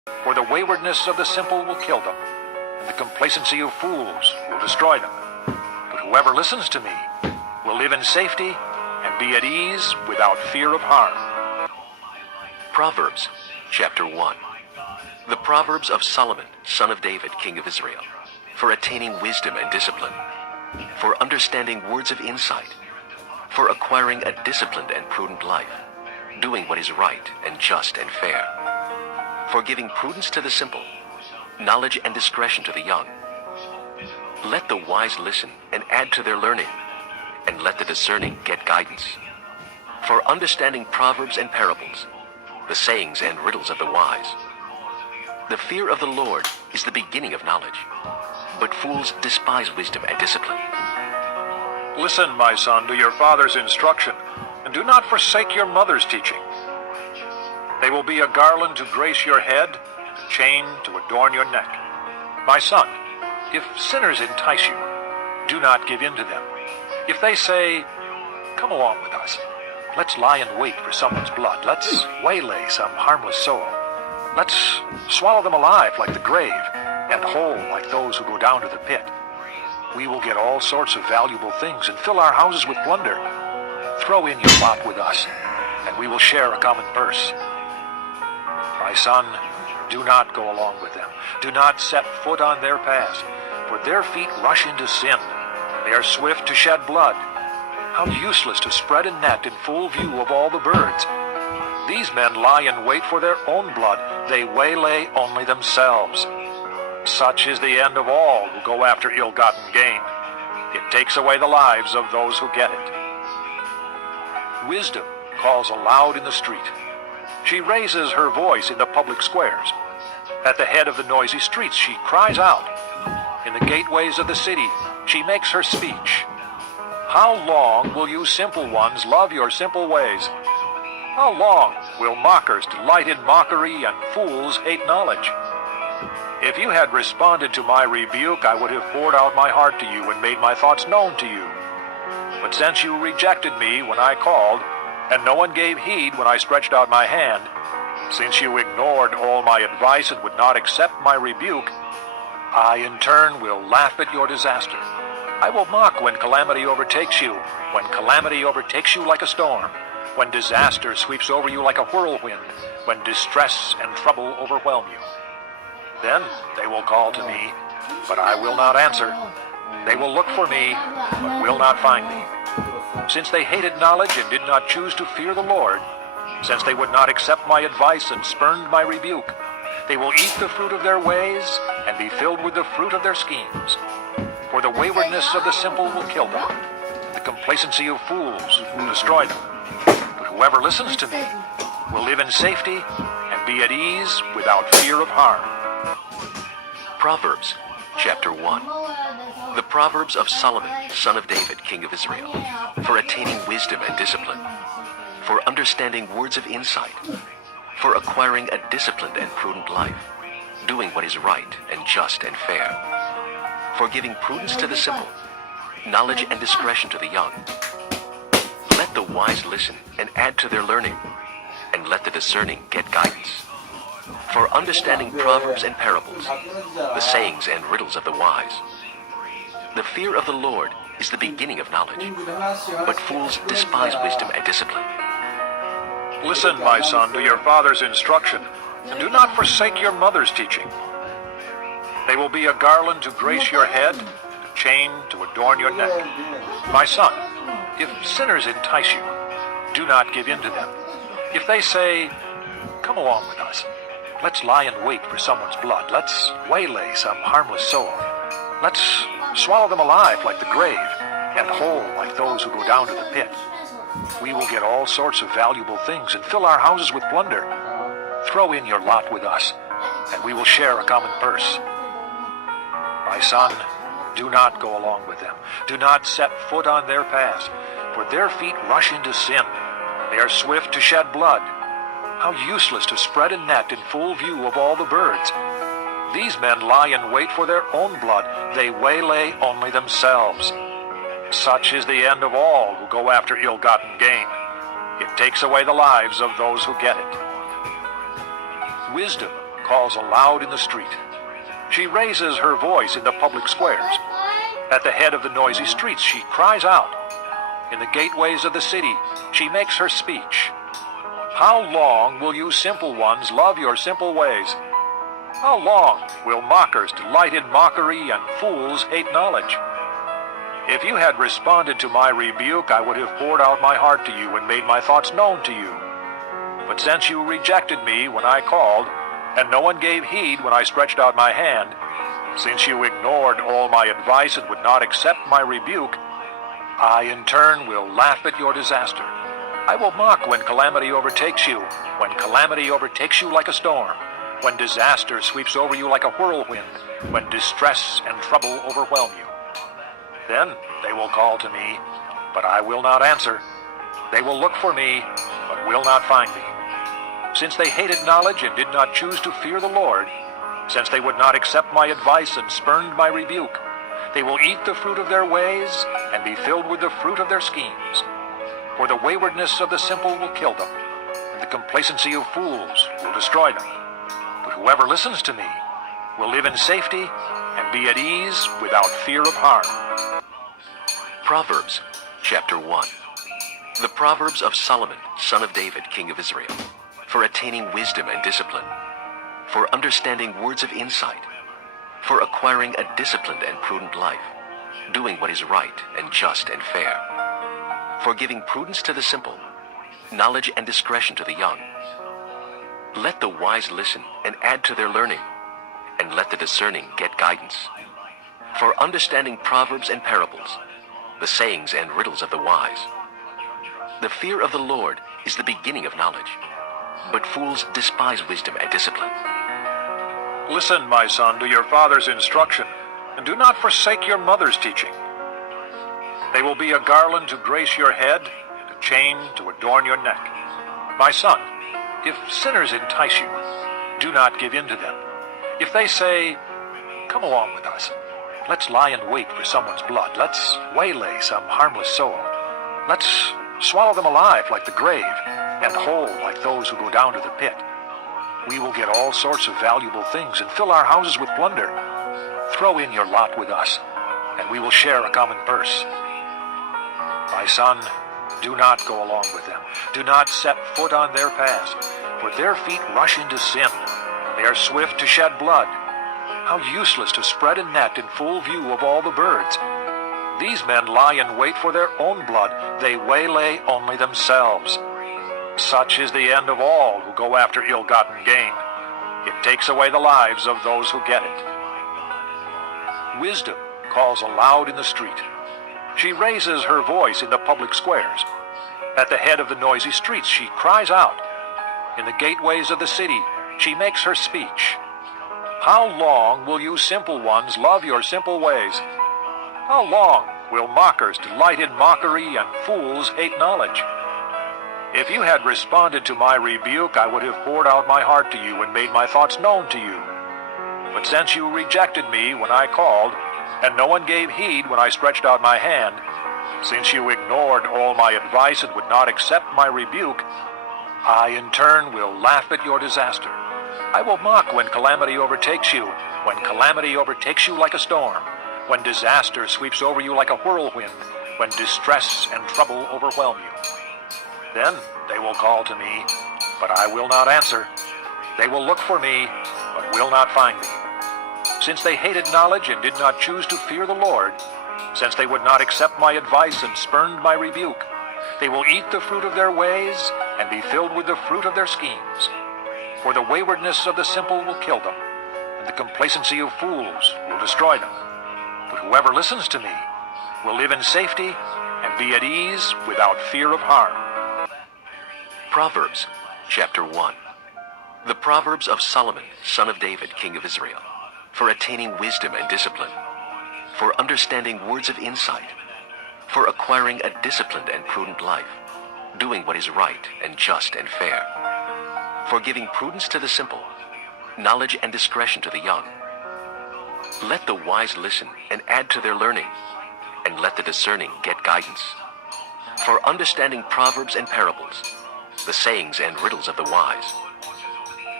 For the waywardness of the simple will kill them, and the complacency of fools will destroy them. But whoever listens to me will live in safety and be at ease without fear of harm. Proverbs, chapter 1. The Proverbs of Solomon, son of David, king of Israel, for attaining wisdom and discipline, for understanding words of insight, for acquiring a disciplined and prudent life, doing what is right and just and fair, for giving prudence to the simple, knowledge and discretion to the young. Let the wise listen and add to their learning, and let the discerning get guidance. For understanding proverbs and parables, the sayings and riddles of the wise. The fear of the Lord is the beginning of knowledge, but fools despise wisdom and discipline. Listen, my son, to your father's instruction, and do not forsake your mother's teaching. They will be a garland to grace your head, and a chain to adorn your neck. My son, if sinners entice you, do not give in to them. If they say, "Come along with us. Let's lie in wait for someone's blood. Let's waylay some harmless soul. Let's swallow them alive like the grave, and whole like those who go down to the pit. We will get all sorts of valuable things and fill our houses with plunder. Throw in your lot with us, and we will share a common purse." My son, do not go along with them. Do not set foot on their paths, for their feet rush into sin. They are swift to shed blood. How useless to spread a net in full view of all the birds. These men lie in wait for their own blood. They waylay only themselves. Such is the end of all who go after ill-gotten gain. It takes away the lives of those who get it. Wisdom calls aloud in the street. She raises her voice in the public squares. At the head of the noisy streets she cries out. In the gateways of the city she makes her speech. How long will you simple ones love your simple ways? How long will mockers delight in mockery and fools hate knowledge? If you had responded to my rebuke, I would have poured out my heart to you and made my thoughts known to you. But since you rejected me when I called, and no one gave heed when I stretched out my hand, since you ignored all my advice and would not accept my rebuke, I in turn will laugh at your disaster. I will mock when calamity overtakes you, when calamity overtakes you like a storm, when disaster sweeps over you like a whirlwind, when distress and trouble overwhelm you. Then they will call to me, but I will not answer. They will look for me, but will not find me. Since they hated knowledge and did not choose to fear the Lord, since they would not accept my advice and spurned my rebuke, they will eat the fruit of their ways and be filled with the fruit of their schemes. For the waywardness of the simple will kill them, the complacency of fools will destroy them. But whoever listens to me will live in safety and be at ease without fear of harm. Proverbs, chapter 1. The Proverbs of Solomon, son of David, king of Israel, for attaining wisdom and discipline, for understanding words of insight, for acquiring a disciplined and prudent life, doing what is right and just and fair, for giving prudence to the simple, knowledge and discretion to the young. Let the wise listen and add to their learning, and let the discerning get guidance. For understanding proverbs and parables, the sayings and riddles of the wise. The fear of the Lord is the beginning of knowledge, but fools despise wisdom and discipline. Listen, my son, to your father's instruction, and do not forsake your mother's teaching. They will be a garland to grace your head, and a chain to adorn your neck. My son, if sinners entice you, do not give in to them. If they say, "Come along with us. Let's lie in wait for someone's blood. Let's waylay some harmless soul. Let's swallow them alive like the grave, and whole like those who go down to the pit. We will get all sorts of valuable things and fill our houses with plunder. Throw in your lot with us, and we will share a common purse." My son, do not go along with them. Do not set foot on their paths, for their feet rush into sin. They are swift to shed blood. How useless to spread a net in full view of all the birds. These men lie in wait for their own blood. They waylay only themselves. Such is the end of all who go after ill-gotten gain. It takes away the lives of those who get it. Wisdom calls aloud in the street. She raises her voice in the public squares. At the head of the noisy streets, she cries out. In the gateways of the city, she makes her speech. How long will you simple ones love your simple ways? How long will mockers delight in mockery and fools hate knowledge? If you had responded to my rebuke, I would have poured out my heart to you and made my thoughts known to you. But since you rejected me when I called, and no one gave heed when I stretched out my hand, since you ignored all my advice and would not accept my rebuke, I in turn will laugh at your disaster. I will mock when calamity overtakes you, when calamity overtakes you like a storm, when disaster sweeps over you like a whirlwind, when distress and trouble overwhelm you. Then they will call to me, but I will not answer. They will look for me, but will not find me. Since they hated knowledge and did not choose to fear the Lord, since they would not accept my advice and spurned my rebuke, they will eat the fruit of their ways and be filled with the fruit of their schemes. For the waywardness of the simple will kill them, and the complacency of fools will destroy them. But whoever listens to me will live in safety and be at ease without fear of harm. Proverbs, chapter 1. The Proverbs of Solomon, son of David, king of Israel, for attaining wisdom and discipline, for understanding words of insight, for acquiring a disciplined and prudent life, doing what is right and just and fair, for giving prudence to the simple, knowledge and discretion to the young. Let the wise listen and add to their learning, and let the discerning get guidance. For understanding proverbs and parables, the sayings and riddles of the wise. The fear of the Lord is the beginning of knowledge, but fools despise wisdom and discipline. Listen, my son, to your father's instruction, and do not forsake your mother's teaching. They will be a garland to grace your head, and a chain to adorn your neck. My son, if sinners entice you, do not give in to them. If they say, "Come along with us. Let's lie in wait for someone's blood. Let's waylay some harmless soul. Let's swallow them alive like the grave, and whole like those who go down to the pit. We will get all sorts of valuable things and fill our houses with plunder. Throw in your lot with us, and we will share a common purse." My son, do not go along with them. Do not set foot on their paths, for their feet rush into sin. They are swift to shed blood. How useless to spread a net in full view of all the birds. These men lie in wait for their own blood. They waylay only themselves. Such is the end of all who go after ill-gotten gain. It takes away the lives of those who get it. Wisdom calls aloud in the street. She raises her voice in the public squares. At the head of the noisy streets, she cries out. In the gateways of the city, she makes her speech. How long will you simple ones love your simple ways? How long will mockers delight in mockery and fools hate knowledge? If you had responded to my rebuke, I would have poured out my heart to you and made my thoughts known to you. But since you rejected me when I called, and no one gave heed when I stretched out my hand, since you ignored all my advice and would not accept my rebuke, I in turn will laugh at your disaster. I will mock when calamity overtakes you, when calamity overtakes you like a storm, when disaster sweeps over you like a whirlwind, when distress and trouble overwhelm you. Then they will call to me, but I will not answer. They will look for me, but will not find me. Since they hated knowledge and did not choose to fear the Lord, since they would not accept my advice and spurned my rebuke, they will eat the fruit of their ways and be filled with the fruit of their schemes. For the waywardness of the simple will kill them, and the complacency of fools will destroy them. But whoever listens to me will live in safety and be at ease without fear of harm. Proverbs, chapter 1. The Proverbs of Solomon, son of David, king of Israel, for attaining wisdom and discipline, for understanding words of insight, for acquiring a disciplined and prudent life, doing what is right and just and fair, for giving prudence to the simple, knowledge and discretion to the young. Let the wise listen and add to their learning, and let the discerning get guidance. For understanding proverbs and parables, the sayings and riddles of the wise.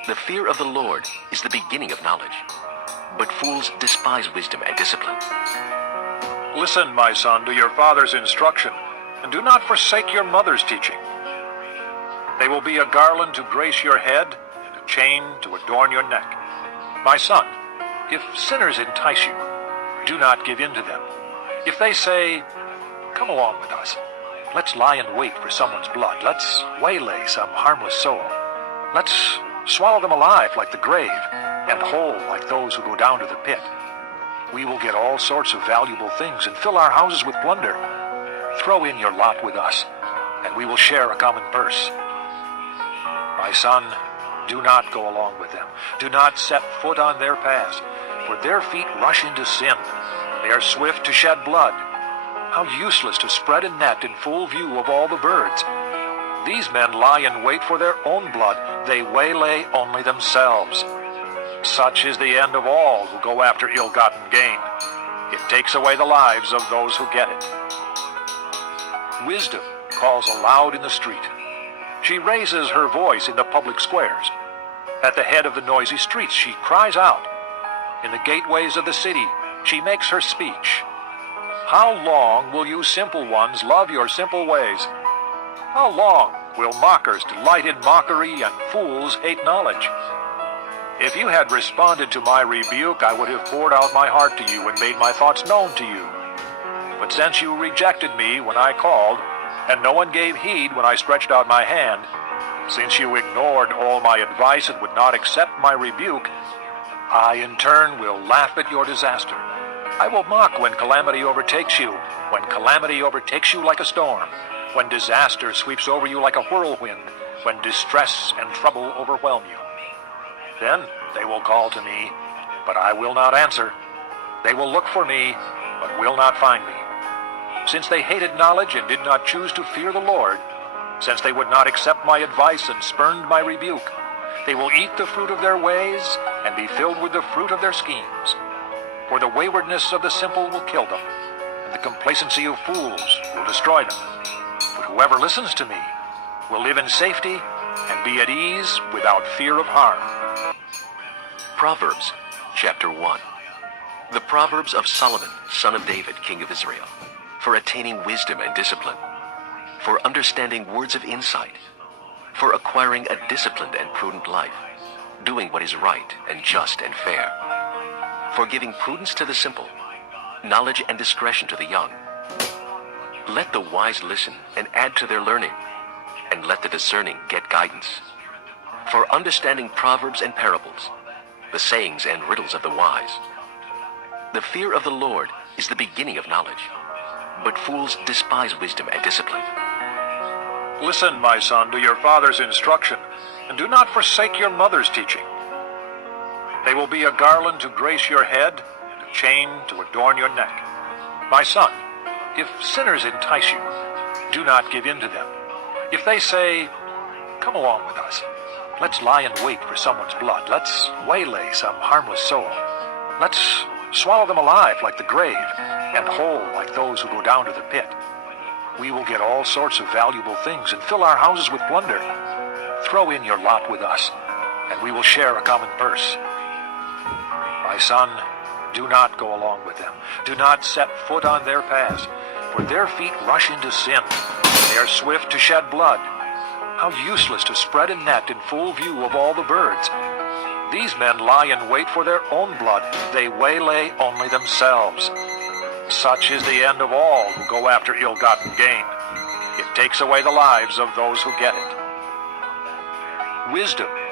The fear of the Lord is the beginning of knowledge, but fools despise wisdom and discipline. Listen, my son, to your father's instruction, and do not forsake your mother's teaching. They will be a garland to grace your head, and a chain to adorn your neck. My son, if sinners entice you, do not give in to them. If they say, "Come along with us. Let's lie in wait for someone's blood. Let's waylay some harmless soul. Let's swallow them alive like the grave, and whole like those who go down to the pit. We will get all sorts of valuable things and fill our houses with plunder. Throw in your lot with us, and we will share a common purse." My son, do not go along with them. Do not set foot on their paths, for their feet rush into sin. They are swift to shed blood. How useless to spread a net in full view of all the birds. These men lie in wait for their own blood. They waylay only themselves. Such is the end of all who go after ill-gotten gain. It takes away the lives of those who get it. Wisdom calls aloud in the street. She raises her voice in the public squares. At the head of the noisy streets, she cries out. In the gateways of the city, she makes her speech. How long will you simple ones love your simple ways? How long will mockers delight in mockery and fools hate knowledge? If you had responded to my rebuke, I would have poured out my heart to you and made my thoughts known to you. But since you rejected me when I called, and no one gave heed when I stretched out my hand, since you ignored all my advice and would not accept my rebuke, I in turn will laugh at your disaster. I will mock when calamity overtakes you, when calamity overtakes you like a storm, when disaster sweeps over you like a whirlwind, when distress and trouble overwhelm you. Then they will call to me, but I will not answer. They will look for me, but will not find me. Since they hated knowledge and did not choose to fear the Lord, since they would not accept my advice and spurned my rebuke, they will eat the fruit of their ways and be filled with the fruit of their schemes. For the waywardness of the simple will kill them, and the complacency of fools will destroy them. But whoever listens to me will live in safety and be at ease without fear of harm. Proverbs, chapter 1. The Proverbs of Solomon, son of David, king of Israel, for attaining wisdom and discipline, for understanding words of insight, for acquiring a disciplined and prudent life, doing what is right and just and fair, for giving prudence to the simple, knowledge and discretion to the young. Let the wise listen and add to their learning, and let the discerning get guidance. For understanding proverbs and parables, the sayings and riddles of the wise. The fear of the Lord is the beginning of knowledge, but fools despise wisdom and discipline. Listen, my son, to your father's instruction, and do not forsake your mother's teaching. They will be a garland to grace your head, and a chain to adorn your neck. My son, if sinners entice you, do not give in to them. If they say, "Come along with us. Let's lie in wait for someone's blood. Let's waylay some harmless soul. Let's swallow them alive like the grave, and whole like those who go down to the pit. We will get all sorts of valuable things and fill our houses with plunder. Throw in your lot with us, and we will share a common purse." My son, do not go along with them. Do not set foot on their paths, for their feet rush into sin. They are swift to shed blood. How useless to spread a net in full view of all the birds. These men lie in wait for their own blood. They waylay only themselves. Such is the end of all who go after ill-gotten gain. It takes away the lives of those who get it. Wisdom